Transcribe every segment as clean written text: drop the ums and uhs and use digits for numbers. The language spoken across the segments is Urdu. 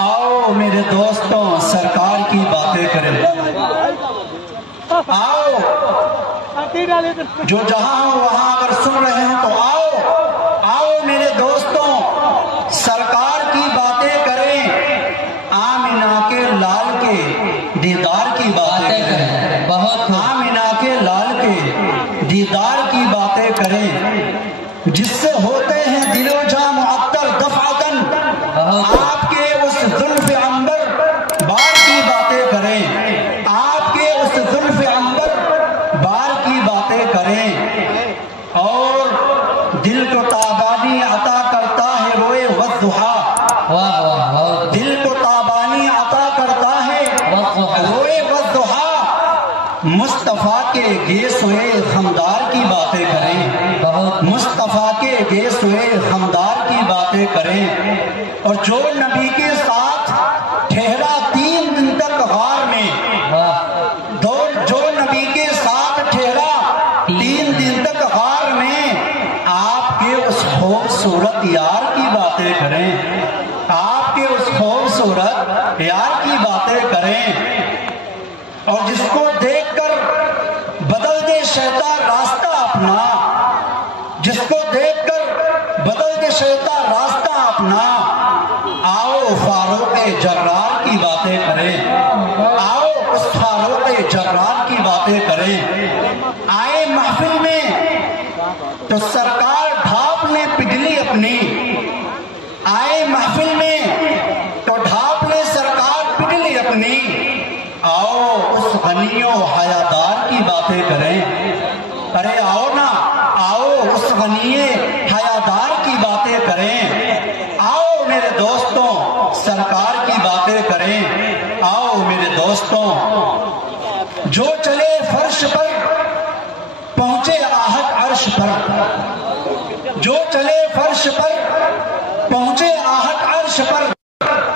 آؤ میرے دوستوں سرکار کی باتیں کریں، آؤ جو جہاں ہوں وہاں اگر سن رہے ہیں تو آؤ میرے دوستوں سرکار کی باتیں کریں، آمینہ کے لال کے دیدار کی باتیں کریں، بہت آمینہ کے لال کے دیدار کی باتیں کریں، جس سے ہوتے ہیں دل و جاں معطر دفعتاً، آپ کے اس زلف عنبر بار کی باتیں کریں، آپ کے اس زلف عنبر بار کی باتیں کریں، اور دل کو تابانی عطا کرتا ہے روئے والضحا، دل کو تابانی عطا کرتا ہے روئے والضحا، مصطفیٰ کے گیسوئے خمدار کی باتیں کریں، مصطفیٰ کے گیسوئے خمدار کی باتیں کریں، اور جو نبی کے ساتھ ٹھہرا 3 دن تک غار میں، جو نبی کے ساتھ ٹھہرا 3 دن تک غار میں، آپ کے اس خوبصورت یار کی باتیں کریں، آپ کے اس خوبصورت یار کی باتیں کریں، اور جس کو دیکھ کر بدل دے شیطان راستہ اپنا، جس کو دیکھ کر بدل دے شیطان راستہ اپنا، آؤ فاروق جرار کی باتیں کریں، آؤ اس فاروق جرار کی باتیں کریں، آئے محفل میں تو سرکار ڈھانپ لیں پگھلی اپنی، آئے محفل میں تو ڈھانپ لیں سرکار پگھلی اپنی، آؤ اس غنی و حیادار کی باتیں کریں، ارے آؤ نا، آؤ اس غنی حیادار کی باتیں کریں، آؤ میرے دوستوں سرکار کی باتیں کریں، آؤ میرے دوستوں جو چلے فرش پر پہنچے آہٹ عرش پر، جو چلے فرش پر پہنچے آہٹ عرش پر،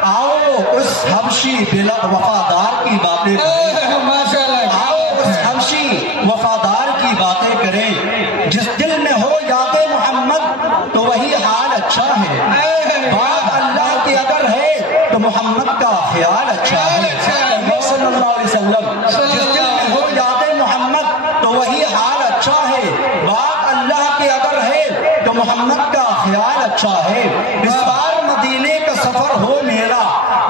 آؤ اس حبشی وفادار کی باتیں کریں، آؤ اس حبشی وفادار کی باتیں کریں، جس دل میں ہو یاد محمد تو وہی حال اچھا ہے، بات اللہ کی اگر ہے تو محمد کا خیال اچھا ہے، صلی اللہ علیہ وسلم، جس دل میں ہو یاد محمد تو وہی حال اچھا ہے، بات اللہ کی اگر ہے تو محمد کا خیال اچھا ہے، اس بار مدینے کا سفر ہو میرا،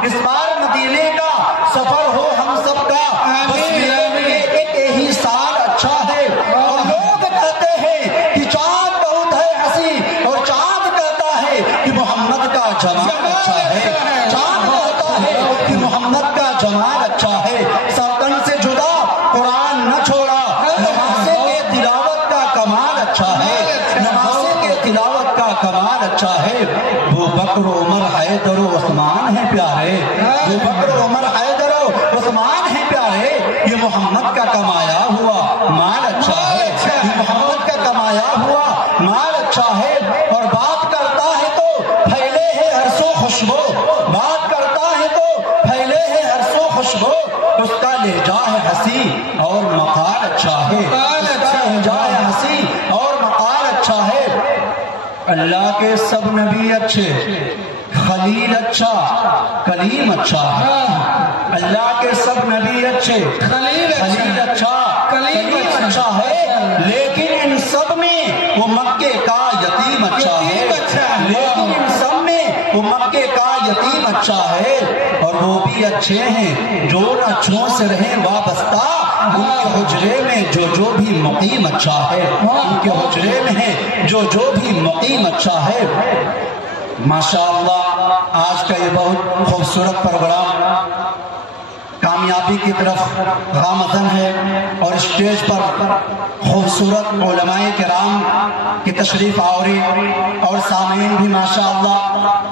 اس بار مدینے کا سفر ہو ہم سب کا، بس میرے لیے ایک ہی سال اچھا ہے، اور لوگ کہتے ہیں کہ چاند بہت ہے حسین، اور چاند کہتا ہے کہ محمد کا جمال اچھا ہے، چاند کہتا ہے کہ محمد کا جمال اچھا ہے، سرکن سے جدا قرآن نہ چھوڑا، نمازے کے تلاوت کا کمال اچھا ہے، نمازے کے تلاوت کا کمال اچھا ہے، ابو بکر عمر حیدر و عثمان ہیں پیارے، ابو بکر عمر حیدر و عثمان ہیں پیارے، یہ محمد کا کمایا ہوا مال اچھا ہے، یہ محمد کا کمایا ہوا مال اچھا ہے، اور بات کرتا ہے تو پھیلے ہے ہر سو خوشبو، بات کرتا ہے تو پھیلے ہے ہر سو خوشبو، اس کا لہجہ ہے حسی اور مقال اچھا ہے، اس کا لہجہ ہے حسی اور مقال اچھا ہے، اللہ کے سب نبی اچھے، خلیل اچھا، کلیم اچھا ہے، اللہ کے سب نبی اچھے، خلیل اچھا، کلیم اچھا ہے، لیکن ان سب میں وہ مکے کا یتیم اچھا ہے، لیکن ان سب میں وہ مکے کا یتیم اچھا ہے، اور وہ بھی اچھے ہیں جو نہ چھو سے رہیں وابستہ، ان کے حجرے میں جو بھی مقیم اچھا ہے، ان کے حجرے میں جو بھی مقیم اچھا ہے، ماشاءاللہ آج کا یہ بہت خوبصورت پروگرام کامیابی کی طرف گامزن ہے، اور اسٹیج پر خوبصورت علماء کرام کی تشریف آوری اور سامعین بھی ماشاءاللہ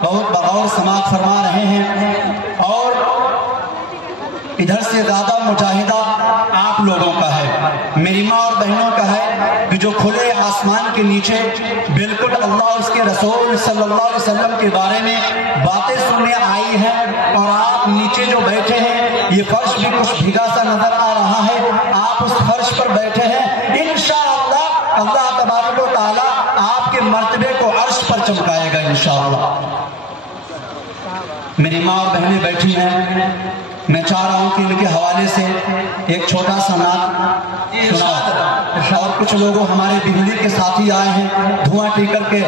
بہت بغور سماعت فرما رہے ہیں، اور ادھر سے زیادہ مجاہدہ آپ لوگوں کا ہے، میری ماں اور بہنوں کا ہے، کہ جو کھلے آسمان کے نیچے بالکل اللہ اور اس کے رسول صلی اللہ علیہ وسلم کے بارے میں باتیں سننے آئی ہیں، اور آپ نیچے جو بیٹھے ہیں یہ فرش بھی کچھ بھیگا سا نظر آ رہا ہے، آپ اس فرش پر بیٹھے ہیں، انشاءاللہ اللہ تبارک و تعالی آپ کے مرتبے کو عرش پر چمکائے گا انشاءاللہ۔ میری ماں اور بہنیں بیٹھی ہیں، میں چاہ رہا ہوں کہ ان کے حوالے سے ایک چھوٹا سا نعت سنا، اور کچھ لوگوں ہمارے بجلی کے ساتھی آئے ہیں، دھواں ٹیکر کے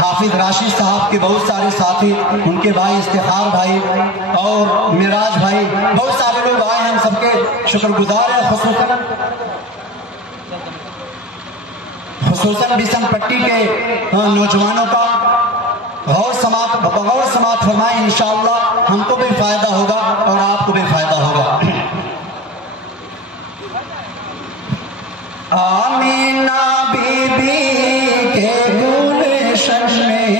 حافظ راشد صاحب کے بہت سارے ساتھی، ان کے بھائی استخار بھائی اور معراج بھائی، بہت سارے لوگ آئے ہیں، ہم سب کے شکر گزار ہیں، خصوصاً بسن پٹی کے نوجوانوں کا غور سماعت فرمائیں، انشاءاللہ ہم کو بھی فائدہ ہوگا اور آپ کو بھی فائدہ ہوگا۔ آمینہ بی بی کے گلشن میں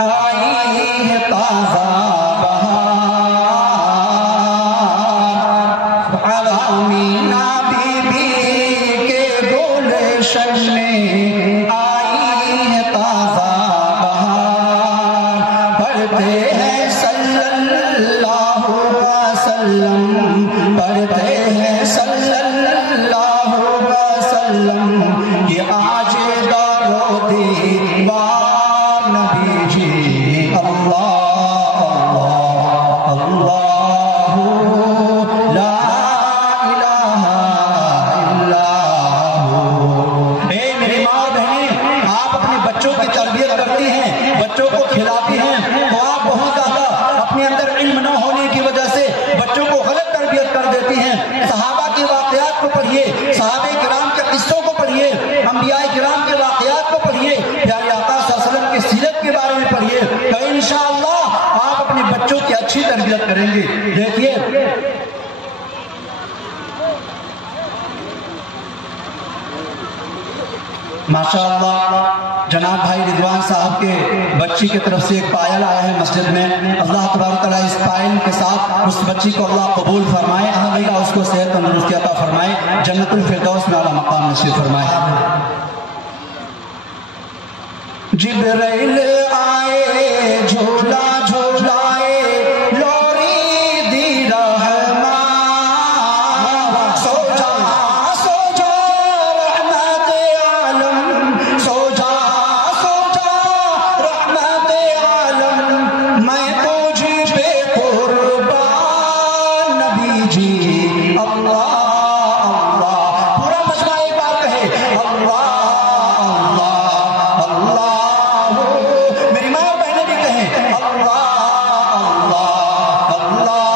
آئی ہے تازہ بہار، آمینہ بی بی کے گلشن میں آئی ہے تازہ بہار، پڑھتے ہیں صلی اللہ وسلم، پڑھتے ہیں صلی اللہ وسلم، کہ آج دارو دیوار نبی جی، اللہ اللہ لا الہ الا ہو۔ اے میری ماں بہنیں، آپ اپنے بچوں کی تربیت کرتی ہیں، بچوں کو کھلاتی ہیں، تو آپ بہت زیادہ اپنے اندر علم نہ ہونے کی وجہ سے بچوں کو غلط تربیت کر دیتی ہیں۔ صحابہ کے واقعات کو پڑھیے، صحابہ کرام کے قصوں کو پڑھیے، انبیاء کرام کے واقعات کو پڑھیے، پیارے آقا صلی اللہ علیہ وسلم کی سیرت کے بارے میں پڑھیے، تو انشاءاللہ آپ اپنے بچوں کی اچھی تربیت کریں گے۔ دیکھیے ماشاءاللہ جناب بھائی رضوان صاحب کے بچی کی طرف سے ایک پائل آیا ہے مسجد میں، اللہ تبارک تعالیٰ اس پائل کے ساتھ اس بچی کو اللہ قبول فرمائے، اللہ اس کو صحت تندرستی عطا فرمائے، جنت الفردوس میں اعلیٰ مقام نصیب فرمائے۔ جبرائیل آئے جھولا جھولائے لوری دی رحمان، سو جا رحمت عالم، سو جا رحمت عالم، میں تجھ پہ قربان نبی جی، اللہ اللہ، پورا مجمع ایک بار کہے اللہ اللہ اللہ، میری ماں اور بہنیں بھی کہیں اللہ اللہ اللہ،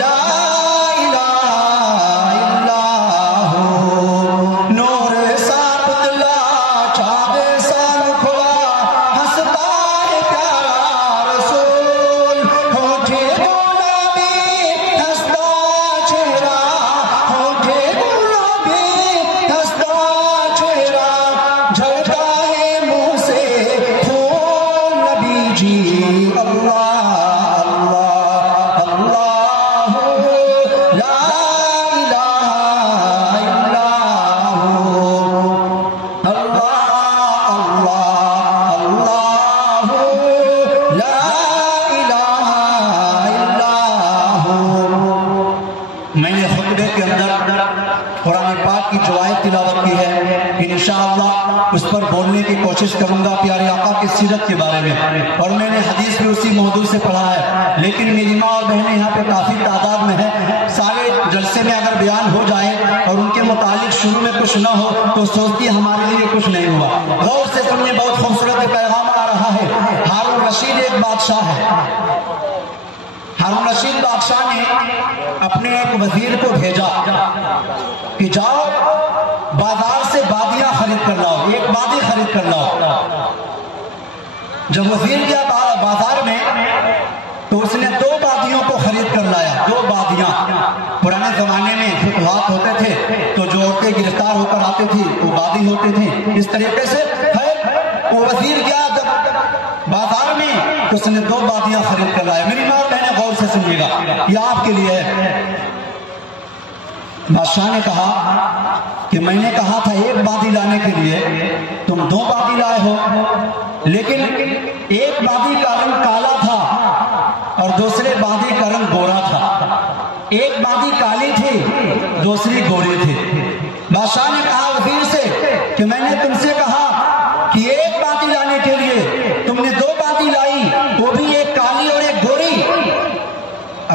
لا الہ الا ہو، نور سا پتلا چاند سا نکھلا، ہنستا ہے پیارا رسول، ہوٹھے گلابی ہنستا چہرہ، ہوٹھے گلابی ہنستا چہرہ، جھڑتا ہے منہ سے پھول نبی جی، اللہ اللہ اللہ، لا الہ الا ہو، اللہ اللہ اللہ، لا الہ الا ہو۔ میں نے خطبے کے اندر قرآن پاک کی جو آیت تلاوت کی ہے، انشاءاللہ اس پر بولنے کی کوشش کروں گا پیارے آقا کی سیرت کے بارے میں، اور میں نے حدیث بھی اسی موضوع سے پڑھا ہے، لیکن میری ماں اور بہنیں یہاں پہ کافی تعداد میں ہیں، سارے جلسے میں اگر بیان ہو جائے اور ان کے متعلق شروع میں کچھ نہ ہو تو سوچتی ہمارے لیے کچھ نہیں ہوا۔ غور سے سنیے، بہت خوبصورت پیغام آ رہا ہے۔ ہارون رشید ایک بادشاہ ہے، ہارون رشید بادشاہ نے اپنے ایک وزیر کو بھیجا کہ جاؤ بازار سے بادیاں خرید کر لاؤ، ایک بادی خرید کر لاؤ۔ جب وزیر گیا بازار میں تو اس نے 2 بادیوں کو خرید کر لایا، 2 بادیاں۔ پرانے زمانے میں فتوحات ہوتے تھے تو جو عورتیں گرفتار ہو کر آتے تھی وہ بادی ہوتے تھے، اس طریقے سے وہ وزیر گیا جب بازار میں تو اس نے 2 بادیاں خرید کر لایا۔ میری ماں بہنیں غور سے سنیے گا، یہ آپ کے لیے ہے۔ بادشاہ نے کہا کہ میں نے کہا تھا 1 بادی لانے کے لیے، تم 2 بادی لائے ہو، لیکن ایک بادی کا رنگ کالا تھا اور دوسرے بادی کا رنگ گورا تھا، ایک بادی کالی تھی دوسری گوری تھی۔ بادشاہ نے کہا وزیر سے کہ میں نے تم سے کہا کہ 1 بادی لانے کے لیے تم نے 2 بادی لائی، وہ بھی ایک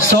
100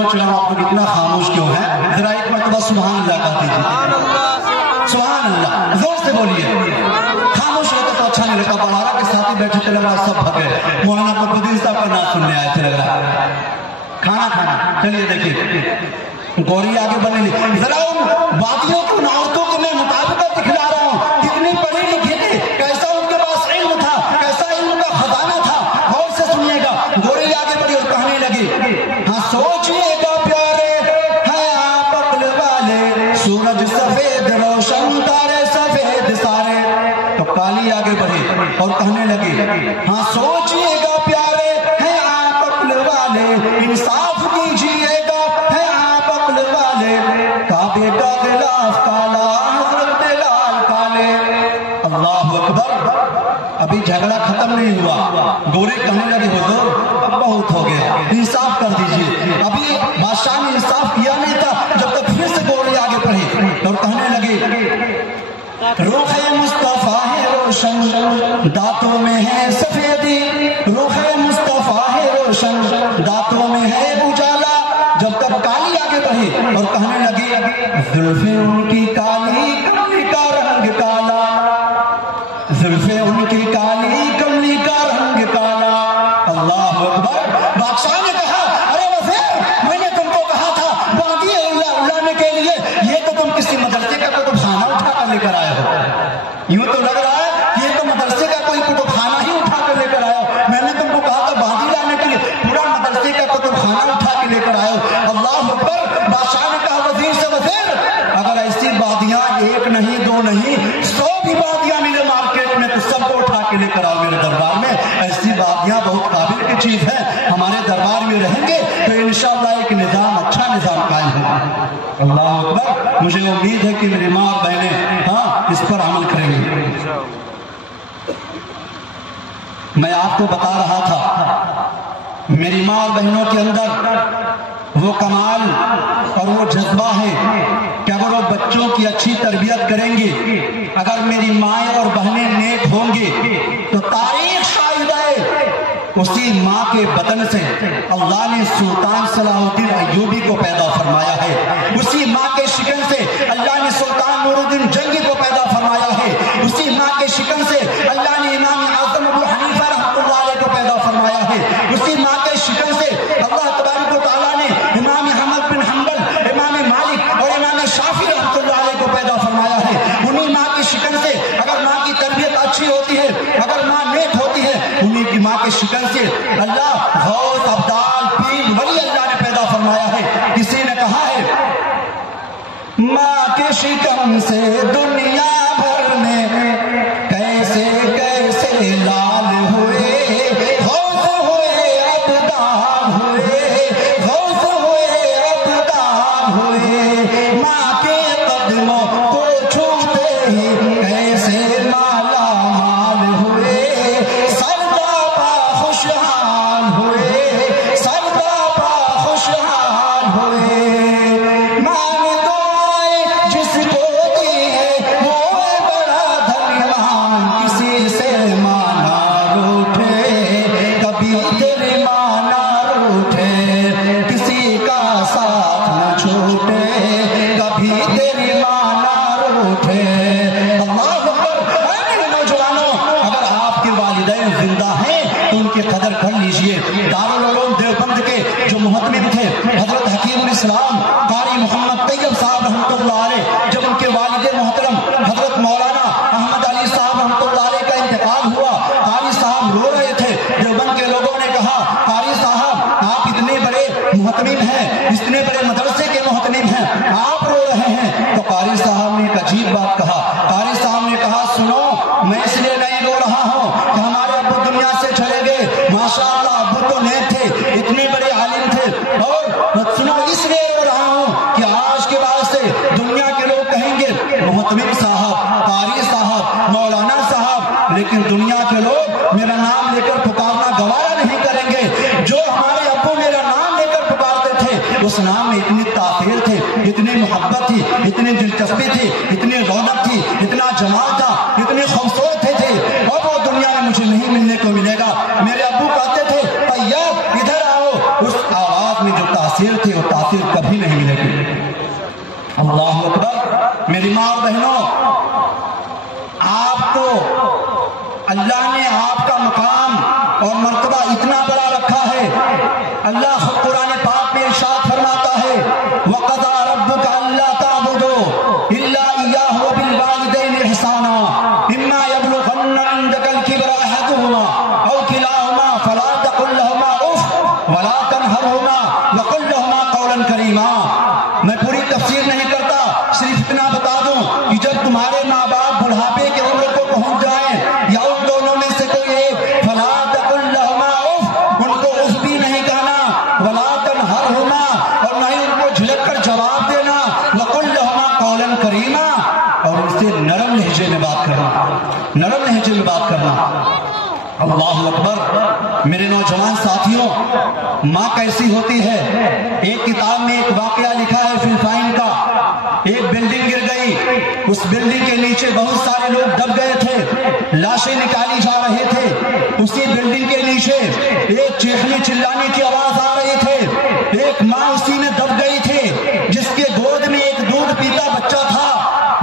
سوچ رہا ہوں آپ لوگ اتنا خاموش کیوں ہیں، ذرا ایک مرتبہ سبحان اللہ کہہ دیجیے، سبحان اللہ زور سے بولیے۔ خاموش ہوتا تو اچھا نہیں لگتا، بہارا کے ساتھی بیٹھے تھے، لگ رہا سب بھگے، مولانا قطب صاحب کا نام سننے آئے تھے، لگ رہا کھانا چلیے دیکھیے گوری آگے بڑھنے لی، ذرا ان بادیوں کی، ان عورتوں کو میں مطابقت دکھلا رہا ہوں، کتنی پڑھی لکھی تھی، کیسا ان کے پاس علم تھا، کیسا علم کا خزانہ تھا، غور سے سنیے گا۔ گوری آگے بڑھی اور کہنے لگی، ہاں سوچئے گا پیارے ہیں آپ عقل والے، سورج سفید روشن تارے سفید سارے۔ تو کالی آگے بڑھی اور کہنے لگی، ہاں سوچئے گا پیارے ہیں آپ عقل والے، انصاف کیجئے گا ہے آپ عقل والے، کعبے کا غلاف کالا حضرت بلال کالے۔ اللہ اکبر، ابھی جھگڑا ختم نہیں ہوا، گورے کہنے لگے حضور اب بہت ہو گیا، انصاف کر دیجئے۔ ابھی بادشاہ نے انصاف کیا نہیں تھا جب تک پھر سے گورے آگے بڑھی اور کہنے لگے، روح مصطفیٰ ہے روشن دانتوں میں ہے سفیدی، روح مصطفیٰ ہے روشن دانتوں میں ہے اجالا۔ جب تک کالی آگے بڑھی اور کہنے لگی، زلفیں ان کی کالی کملی کا رنگ کالا، زلفیں ان کی کالی کملی کا رنگ کالا۔ اللہ اکبر، بادشاہ نے کہا، ارے وزیر میں نے تم کو کہا تھا باندھی اڑانے کے لیے، یہ تو تم کسی مدرسے کا کتب خانہ اٹھا کر لے کر آئے ہو، یوں تو لگ رہا ہے کہ یہ تو مدرسے کا کوئی کتب خانہ ہی اٹھا کر لے کر آئے ہو، میں نے تم کو کہا تھا باندھی لانے کے لیے، پورا مدرسے کا کتب خانہ اٹھا کے لے کر آئے ہو۔ اللہ اکبر، بادشاہ نے کہا وزیر سے، وزیر اگر ایسی بادیاں ایک نہیں دو نہیں 100 بھی بادیاں ملے مارکیٹ میں تو سب کو اٹھا کے لے کر آؤ میرے دربار میں، ایسی بادیاں بہت قابل کی چیز ہے، ہمارے دربار میں رہیں گے تو انشاءاللہ ایک نظام، اچھا نظام قائم ہوگا۔ اللہ اکبر، مجھے امید ہے کہ میری ماں اور بہنیں ہاں اس پر عمل کریں گے۔ میں آپ کو بتا رہا تھا میری ماں اور بہنوں کے اندر وہ کمال اور وہ جذبہ ہے کہ اگر وہ بچوں کی اچھی تربیت کریں گے، اگر میری مائیں اور بہنیں نیک ہوں گے تو تاریخ شاہد ہے اسی ماں کے بطن سے اللہ نے سلطان صلاح الدین ایوبی کو پیدا فرمایا ہے، اسی ماں کے شکن سے اللہ نے سلطان نور الدین جنگی کو پیدا فرمایا ہے، اسی ماں کے شکن سے اللہ نے امام اعظم ابو حنیفہ رحمۃ اللہ علیہ کو پیدا فرمایا ہے، اسی ماں کے شکن سے اللہ تبارک و تعالیٰ نے امام احمد بن حنبل، امام مالک اور امام شافعی رحمۃ اللہ علیہ کو پیدا فرمایا ہے۔ انہی ماں کی شکن سے اگر ماں کی تربیت اچھی ہوتی ہے، اگر ماں نیک ہوتی ہے، انہی کی ماں کے شکن سے اللہ غوث ابدال پیر ولی اللہ نے پیدا فرمایا ہے۔ کسی نے کہا ہے ماں کے شکن سے دنیا بھر میں کیسے کیسے لال ہوئے، غوث ہوئے ابدال ہوئے، غوث ہوئے ابدال ہوئے، ماں کے قدموں کو چھوتے ہی کیسے مالا مال ہوئے، سردابا خوشحال ہوئے، سردابا خوشحال ہوئے۔ ماں نے دعائیں جس کو دی ہے وہ بڑا دھنوان، کسی سے ماں نہ روٹھے، کبھی تیری ماں نہ روٹھے، کسی کا ساتھ نہ چھوٹے، کبھی تیری ماں نہ روٹھے۔ اللہ اکبر، اے میرے نوجوانوں، اگر آپ کے والدین زندہ ہیں تو ان کی قدر کر لیجئے۔ دارالعلوم دیوبند کے جو محتمم تھے حضرت حکیم الاسلام قاری محمد طیب صاحب رحمۃ اللہ علیہ، جب ان کے والد محترم حضرت مولانا احمد علی صاحب رحمۃ اللہ علیہ کا انتقال ہوا، قاری صاحب رو رہے تھے۔ دیوبند کے لوگوں نے کہا قاری صاحب آپ اتنے بڑے محتمم ہیں، اتنے بڑے مدرسے کے محتمم ہیں، آپ رو رہے ہیں؟ تو قاری صاحب نے ایک عجیب بات کہا۔ قاری صاحب نے کہا سنو، میں اس لیے نہیں رو رہا ہوں کہ ہمارے ابو دنیا سے چلے گئے، ماشاءاللہ ابو تو نیک تھے، اتنے بڑے عالم تھے، اور سنو اس لیے رو رہا ہوں کہ آج کے بعد سے دنیا کے لوگ کہیں گے محتمم صاحب، قاری صاحب، مولانا صاحب، لیکن دنیا کے لوگ میرا نام لے کر پکارنا گوارا نہیں کریں گے۔ جو ہمارے ابو میرا نام لے کر پکارتے تھے اس نام میں اتنی تاثیر تھی، اتنی محبت تھی، اتنی دلچسپی تھی، اتنی رونق تھی، اتنا جمال تھا، اتنی خوبصورت تھے، اور وہ دنیا میں مجھے نہیں ملنے کو ملے گا۔ میرے ابو کہتے تھے طیب ادھر آؤ، اس آواز میں جو تاثیر تھی وہ اللہ نے آپ کا مقام اور مرتبہ اتنا بڑا رکھا ہے. اللہ قرآن پاک میں ارشاد فرماتا ہے وَقَضَىٰ رَبُّكَ أَلَّا تَعْبُدُوا إِلَّا إِيَّاهُ وَبِالْوَالِدَيْنِ إِحْسَانًا إِمَّا يَبْلُغَنَّ عِندَكَ الْكِبَرَ أَحَدُهُمَا أَوْ كِلَاهُمَا فَلَا تَقُل لَّهُمَا أُفٍّ وَلَا تَنْهَرْهُمَا وَقُل لَّهُمَا قَوْلًا كَرِيمًا. میں پوری تفسیر نہیں کرتا، صرف اتنا بتا دوں کہ جب تمہارے ماں باپ بڑھاپے کے عمر کو پہنچ جائیں یا ان دونوں میں سے کوئی ایک، فَلَا تَقُل لَّهُمَا أُفٍّ، ان کو اف بھی نہیں کہنا، وَلَا تَنْهَرْهُمَا، اور نہ ہی ان کو جھلک کر جواب دینا، وَقُل لَّهُمَا قَوْلًا كَرِيمًا، اور ان سے نرم لہجے میں بات کرنا، نرم لہجے میں بات کرنا. اللہ اکبر. میرے نوجوان ساتھیوں، ماں کیسی ہوتی ہے؟ ایک کتاب میں ایک واقعہ لکھا ہے فلپائن کا. ایک بلڈنگ گر گئی، اس بلڈنگ کے نیچے بہت سارے لوگ دب گئے تھے، لاشیں نکالی جا رہے تھے. اسی بلڈنگ کے نیچے ایک چیخنے چلانے کی آواز آ رہی تھی. ایک ماں اسی میں دب گئی تھی جس کے گود میں ایک دودھ پیتا بچہ تھا.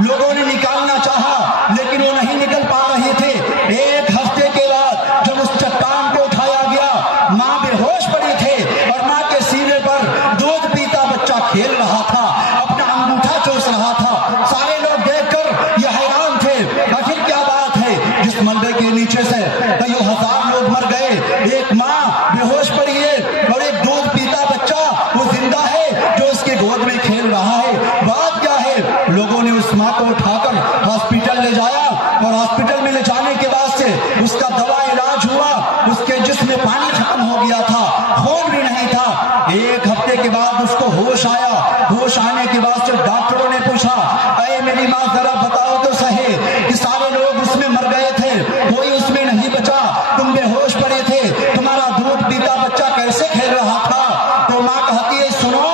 لوگوں نے نکالنا چاہا لیکن وہ نہیں نکل پا رہے تھے. ایک ہفتے کے بعد جب اس چٹان کو اٹھایا گیا، ماں بے ہوش پڑی تھی اور ماں کے سینے پر دودھ پیتا بچہ کھیل رہا تھا، اپنا انگوٹھا چوس رہا تھا. سارے لوگ دیکھ کر یہ حیران تھے، آخر کیا بات ہے جس ملبے کے نیچے سے کئی ہزار لوگ مر گئے، ایک ماں بے ہوش پڑی ہے اور ایک دودھ پیتا بچہ وہ زندہ ہے جو اس کے گود میں کھیل رہا ہے. بات کیا ہے؟ لوگوں نے اس ماں کو اٹھا کر ہاسپٹل لے جایا اور ہاسپٹل میں لے جانے کے بعد سے اس کا دوا علاج ہوا. اس کے جسم میں پانی ختم ہو گیا تھا، خون بھی نہیں تھا. ایک ہفتے کے بعد اس کو ہوش آیا. ہوش آنے کے بعد سے ڈاکٹروں نے پوچھا اے میری ماں ذرا بتاؤ تو صحیح کہ سارے لوگ اس میں مر گئے تھے، کوئی اس میں نہیں بچا، تم بے ہوش پڑے تھے، تمہارا دودھ پیتا بچہ کیسے کھیل رہا تھا؟ تو ماں کہتی ہے سنو،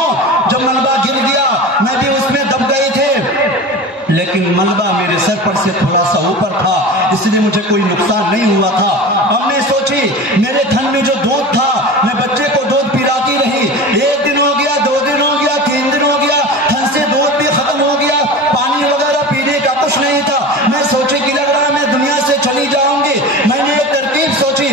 جب ملبہ گر گیا میں بھی اس میں دب گئی تھے، لیکن ملبہ میرے سر پر سے تھوڑا سا اوپر تھا، اس لیے مجھے کوئی نقصان نہیں ہوا تھا. ہم نے سوچی میرے تھن میں جو دودھ تھا میں بچے کو دودھ پلاتی رہی، 1 دن ہو گیا، 2 دن ہو گیا، 3 دن ہو گیا، تھن سے دودھ بھی ختم ہو گیا، پانی وغیرہ پینے کا کچھ نہیں تھا. میں سوچی کہ لگ رہا میں دنیا سے چلی جاؤں گی. میں نے ایک ترکیب سوچی،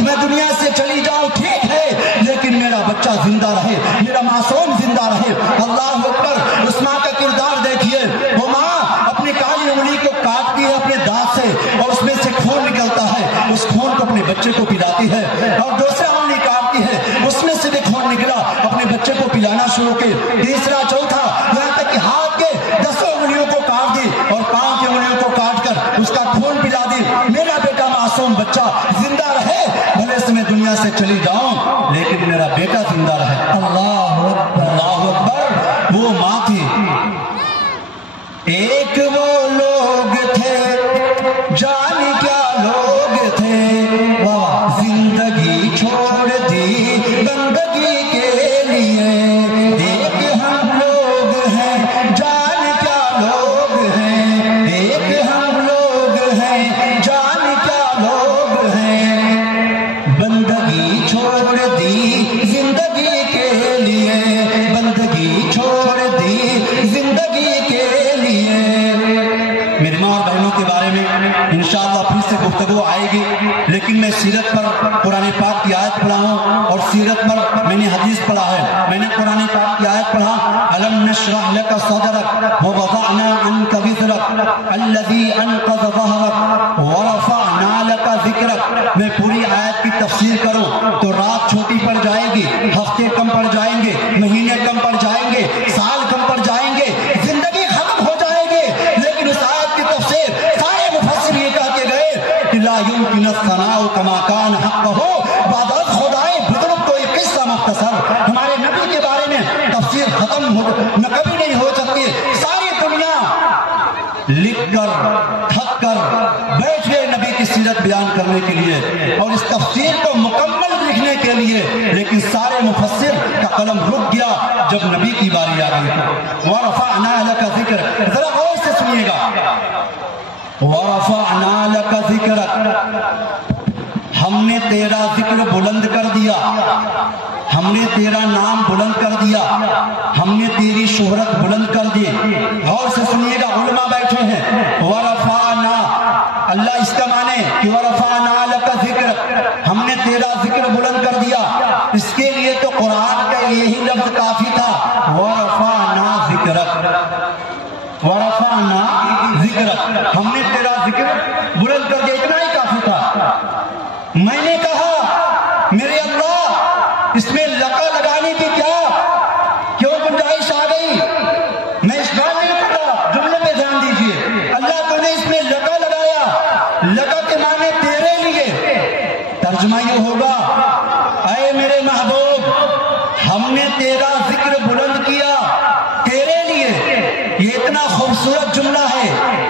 میں دنیا سے چلی جاؤں ٹھیک ہے لیکن میرا بچہ زندہ رہے، میرا معصوم زندہ رہے. اللہ اکبر. اس ماں کا کردار دیکھیے، وہ ماں اپنی کالی انگلی کو کاٹتی ہے اپنے دانت سے اور اس میں سے خون نکلتا ہے، اس خون کو اپنے بچے کو پلاتی ہے. اور دوسرا انگلی کاٹتی ہے، اس میں سے بھی خون نکلا، اپنے بچے کو پلانا شروع کی. تیسرا، چوتھا، یہاں تک کہ ہاتھ کے 10 انگلیوں کو کاٹ دی اور پاؤں کی انگلیوں کو کاٹ کر اس کا خون پلا دی. میرا بیٹا معصوم بچہ زندہ رہے، بھلے سے میں دنیا سے چلی جاؤں لیکن میرا بیٹا زندہ رہے. اللہ اکبر، اللہ اکبر. وہ ماں تھی. ایک وہ لوگ تھے جان کیا لوگ تھے، زندگی چھوڑ دی بندگی کے لیے. ایک ہم لوگ ہیں جان کیا لوگ ہیں، ایک ہم لوگ ہیں جان کیا لوگ ہیں، بندگی چھوڑ دی زندگی کے لیے، بندگی چھوڑ دی زندگی کے لیے. میری ماں اور بہنوں کے بارے میں انشاءاللہ پھر سے گفتگو آئے گی، لیکن میں سیرت پر قرآن پاک کی آیت پڑھا ہوں اور سیرت پر میں نے حدیث پڑھا ہے. میں نے قرآن پاک کی آیت پڑھا أَلَمْ نَشْرَحْ لَكَ صَدْرَكَ وَوَضَعْنَا عَنْكَ وِزْرَكَ الَّذِي أَنْقَضَ ظَهْرَكَ وَرَفَعْنَا لَكَ ذِكْرَكَ. میں پوری آیت کی تفسیر کروں تو رات چھوٹی پڑ جائے گی، ہفتے کم پڑ جائیں گے، مہینے کم پڑ جائیں گے، سال کم پڑ جائیں گے، زندگی ختم ہو جائے گی. لیکن اس آیت کی تفسیر سارے مفسر یہ کہہ کے گئے کہ لا يمكن الثناء كما كان حقه بعد خدائے بزرگ کوئی قصہ مختصر. ہمارے نبی کے بارے میں تفسیر ختم نہ کبھی نہیں ہو سکتی. ساری دنیا لکھ کر تھک کر بیٹھ گئے نبی کی سیرت بیان کرنے کے لیے اور اس تفسیر کو مکمل لکھنے کے لیے، لیکن سارے مفسر کا قلم رک گیا جب نبی کی باری آ گئی. وَرَفَعْنَا لَكَ ذِكْرَكَ. ذرا غور سے سنیے گا. وَرَفَعْنَا لَكَ ذِكْرَكَ، ہم نے تیرا ذکر بلند کر دیا، ہم نے تیرا نام بلند کر دیا، ہم نے تیری شہرت بلند کر دی. غور سے سنیے گا، علماء بیٹھے ہیں. وَرَفَعْنَا، اللہ اس کا معنی نے کہ وَرَفَعْنَا لَكَ ذِكْرَكَ، ہم نے تیرا ذکر بلند کر دیا، اس کے لیے تو قرآن کا یہی لفظ کافی تھا، وَرَفَعْنَا ذِكْرَكَ، وَرَفَعْنَا ذِكْرَكَ، ہم نے تیرا ذکر بلند کر دیا، اتنا ہی کافی تھا۔ میں نے کہا میرے اللہ اس میں لقا لگانے کی کیوں گنجائش آ گئی؟ میں اس بات نہیں کرتا، جملے پہ دھیان دیجئے، اللہ تو نے اس میں لقا لگایا، لقا کے معنی تیرے لیے، ترجمہ یہ ہوگا اے میرے محبوب ہم نے تیرا ذکر بلند کیا تیرے لیے۔ یہ اتنا خوبصورت جملہ ہے،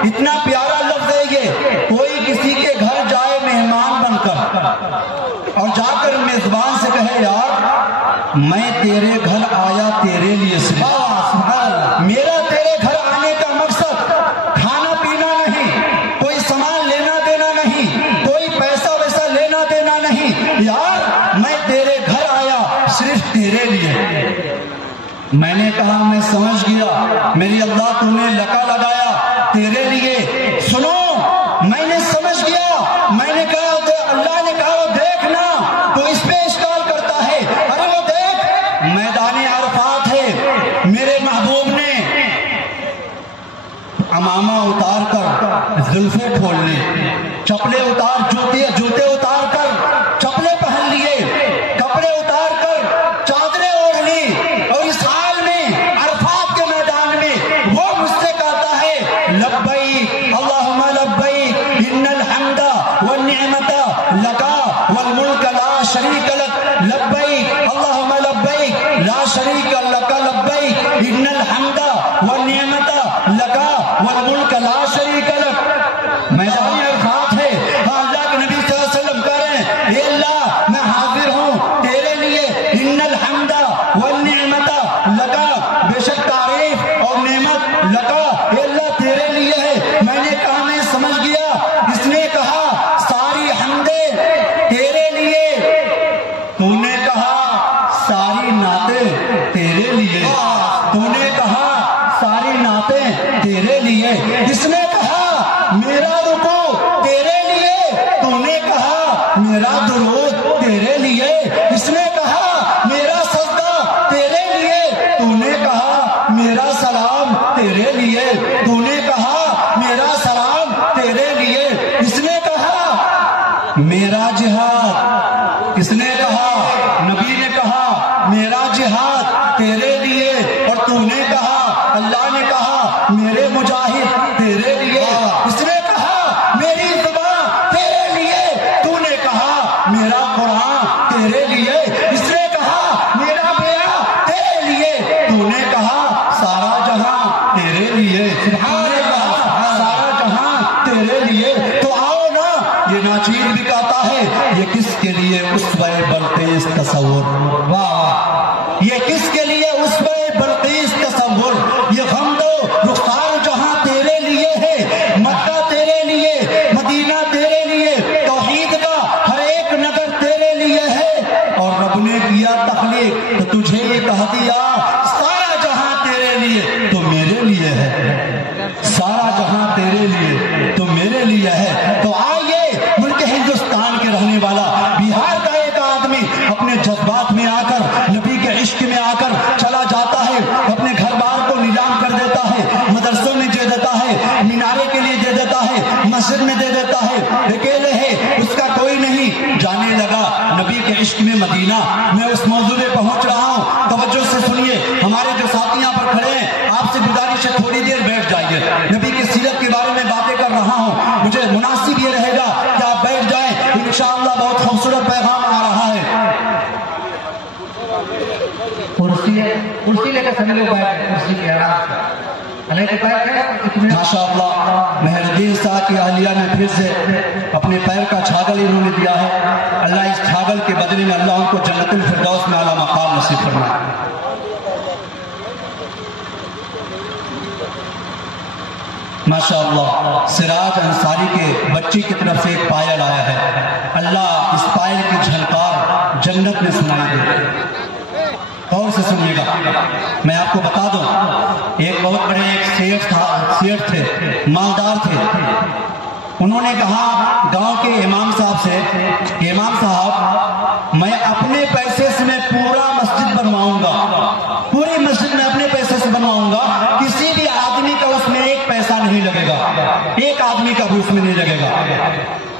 اتنا پیارا لفظ ہے، یہ کوئی کسی کے گھر جائے مہمان بن کر اور جا کر میزبان سے کہے یار میں تیرے گھر آیا تیرے لیے، میرا تیرے گھر آنے کا مقصد کھانا پینا نہیں، کوئی سامان لینا دینا نہیں، کوئی پیسہ ویسا لینا دینا نہیں، یار میں تیرے گھر آیا صرف تیرے لیے۔ میں نے کہا میں سمجھ گیا میری اللہ تو نے لقا لگایا تیرے لیے، سنو میں نے سمجھ گیا، میں نے کہا اللہ نے کہا دیکھنا تو اس پہ اشکال کرتا ہے، ارے وہ دیکھ میدان عرفات ہے، میرے محبوب نے عمامہ اتار کر زلفیں کھول لی، چپلے اتار جوتے اتار کر چپلے پہن لیے، کپڑے اتار کر چادریں اوڑھ لی، اور اس حال میں عرفات کے میدان میں وہ مجھ سے کہتا ہے لبیک اللہم لبیک ان الحمد والنعمت لک والملک لا شریک لک، لبیک اللہم لبیک لا شریک لک لبیک ان الحمد والنعمت لک والملک لا شریک لک۔ میدان عرفات ہے، اللہ کے نبی صلی اللہ علیہ وسلم کہہ رہے ہیں اے اللہ میں حاضر ہوں تیرے لیے، ان الحمد والنعمت لک، بے شک تعریف اور نعمت لک اے اللہ تیرے لیے ہے۔ میں نے کہا میں سمجھ گیا، اس نے کہا ساری حمدیں تیرے لیے، تو نے کہا ساری نعتیں تیرے لیے، تو نے کہا ساری نعتیں تیرے لیے، اس نے کہا میرا رکوع تیرے لیے، تو نے کہا میرا درود تیرے لیے، اس نے کہا میرا سجدہ تیرے لیے، تو نے کہا میرا سلام تیرے لیے، تو نے کہا میرا سلام تیرے لیے، اس نے کہا میرا جہاد، اس نے کہا نبی نے کہا میرا جہاد تیرے لیے، اور تو نے کہا اللہ نے کہا میرے مجاہد تیرے لیے، اس نے کہا میری زبان تیرے لیے، تو نے کہا میرا قرآن تیرے لیے، اس نے کہا میرا بیعہ تیرے لیے، تو نے کہا سارا جہاں تیرے لیے، سبحان اللہ سارا جہاں تیرے لیے۔ تو آؤ نا، یہ ناچیر بھی کہتا ہے یہ کس کے لیے اسوہ بلقیس تصور، واہ یہ کس کے لیے اسوہ بلقیس تصور، یہ غم دو رخسار جہاں تیرے لیے ہے، مکہ تیرے لیے، مدینہ تیرے لیے، توحید کا ہر ایک نگر تیرے لیے ہے، اور رب نے کیا تخلیق تو تجھے یہ کہہ دیا سارا جہاں تیرے لیے تو میرے لیے ہے، سارا جہاں تیرے لیے تو میرے لیے ہے۔ تو آئیے ملک ہندوستان کے رہنے والا بہار کا ایک آدمی اپنے جذبات میں آ کر نبی کے عشق میں آ کر چلا جاتا ہے، اپنے گھر بار کو نیلام کر دیتا ہے، مدرسوں میں دے دیتا ہے، مینارے کے لیے دے دیتا ہے، مسجد میں دے دیتا ہے، اکیلے ہے اس کا کوئی نہیں، جانے لگا نبی کے عشق میں مدینہ۔ میں اس موضوع پہ پہنچ رہا ہوں، توجہ سے سنیے، ہمارے جو ساتھی یہاں پر کھڑے ہیں آپ سے گزارش ہے تھوڑی دیر بیٹھ جائیے، نبی کی سیرت کے بارے میں باتیں کر رہا ہوں، مجھے مناسب یہ رہے گا کہ آپ بیٹھ جائیں، انشاءاللہ بہت خوبصورت پیغام آ رہا ہے۔ کرسی لے کر سبھی لوگ بیٹھ کرسی کے آرام سے، ماشاءاللہ مہر الدین صاحب کی اہلیہ نے پھر سے اپنے پیر کا چھاگل انہوں نے دیا ہے، اللہ اس چھاگل کے بدلے میں اللہ ان کو جنت الفردوس میں اعلیٰ مقام نصیب فرمائے۔ ماشاءاللہ سراج انصاری کے بچی کی طرف سے ایک پائل آیا ہے، اللہ اس پائل کی جھنکار جنت میں سنائی دے۔ غور سے سنیے گا، میں آپ کو بتا دوں ایک بہت بڑے ایک سیٹ تھے، مالدار تھے، انہوں نے کہا گاؤں کے امام صاحب سے کہ امام صاحب میں اپنے پیسے سے میں پورا مسجد بنواؤں گا، پوری مسجد میں اپنے پیسے سے بنواؤں گا، کسی بھی آدمی کا اس میں ایک پیسہ نہیں لگے گا، ایک آدمی کا بھی اس میں نہیں لگے گا۔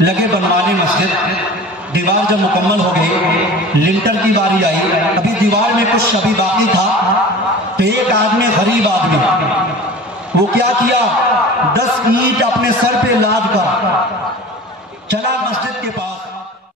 لگے بنوانے مسجد، دیوار جب مکمل ہو گئی، لنٹر کی باری آئی، ابھی دیوار میں کچھ ابھی باقی تھا، تو ایک آدمی غریب آدمی وہ کیا کیا 10 اینٹ اپنے سر پہ لاد کر